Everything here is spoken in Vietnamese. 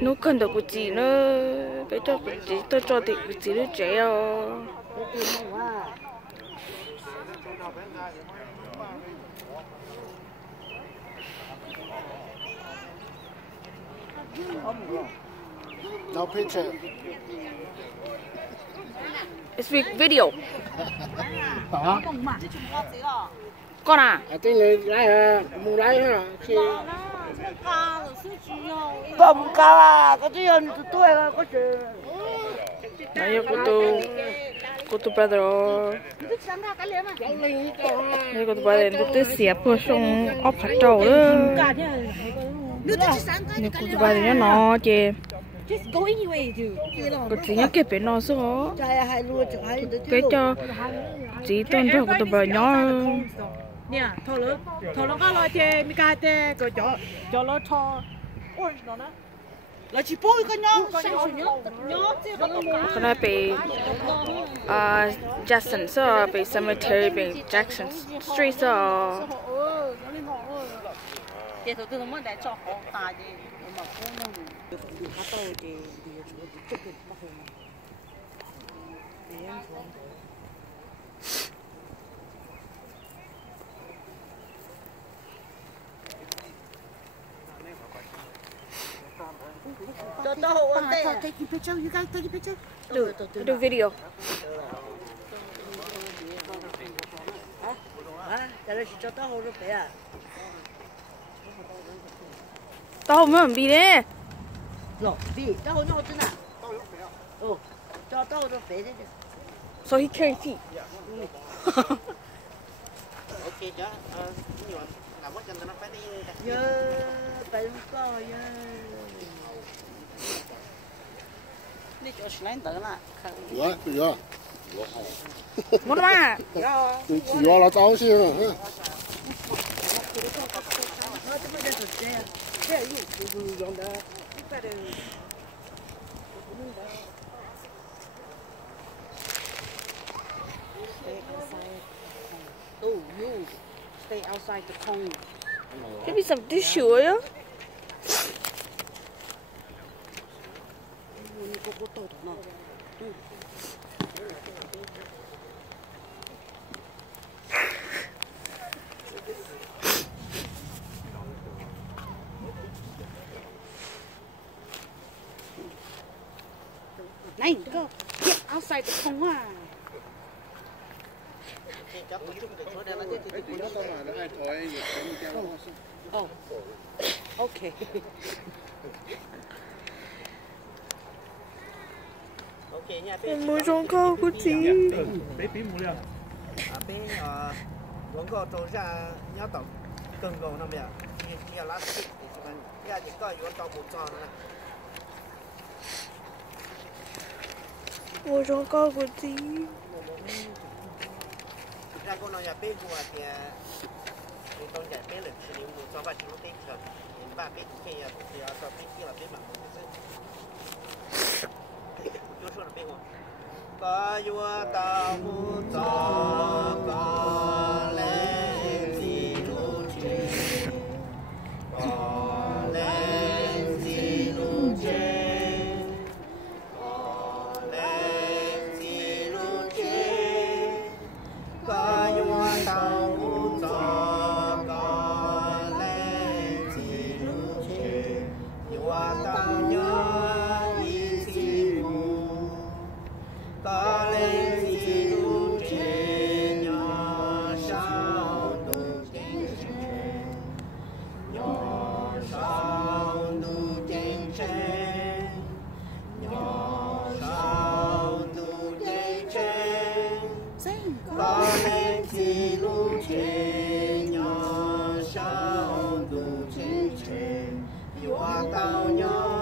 nó cần được cái gì nó bây giờ cái gì tôi cho thì cái gì nó chạy à No picture. It's video. Hả? Con à? Cái này lái à, muốn lái hả? Không cao à, có chuyện từ tuổi rồi có chuyện. Này cô tu brother. Này cô tu brother cô tu xếp vào trong ốp hạt trâu đó. Này cô tu brother nó chê. Cô chỉ nhớ cái bên nó số. Cái cho chỉ tôn cho cô tu brother nhỏ. Nè, thò lỡ cái lo chê, mi cái chê, cái cho nó thò, ôi nó đó, là chỉ bôi cái nhóc, Cái này bị Jackson so bị cemetery bị Jackson Street so. để tụi tôi muốn để cho họ ta đi, mà cũng không được hát đâu thì chụp được bao nhiêu. Take a picture. You guys take a picture. Do video. Tao không muốn bị đấy. Rồi, đi. Tao nhau thế nào? Cho tao nó phế đấy. So he carry feet. Okay, chứ. Nhiều làm mất chân nó phải đi. Phải có Dạ. Muốn mà. Dạ là tao xin hả? Oh, you stay outside the cone. Maybe some tissue á. Này, go. Get outside the cone. Oh, okay. Mua trong câu của chị. Bé mũ liao. Bé quảng cáo trâu ra nhớ tổng cần cầu năm bây giờ. Nhà lá xịt thì mình nhà chỉ có yếu tố một tròn này. Mua trong câu của chị. Ra con nói nhà bé của thì mìnhต้องgiải bé là chỉ một số vài chúng nó bé thật. Ba bé thì so bé kia là bé bằng một cái. Yo说了bé không? Có vua tao mu cho có lên gì lu chế có lên gì lu chế có lên gì lu chế có vua tao mu cho có lên gì lu chế vua tao nhớ có lên gì lu chế nhỏ sao đủ chén chén nhỏ sao đủ chén chén nhỏ sao đủ chén chén có lên gì lu chế nhỏ sao đủ chén chén hoa tao nhỏ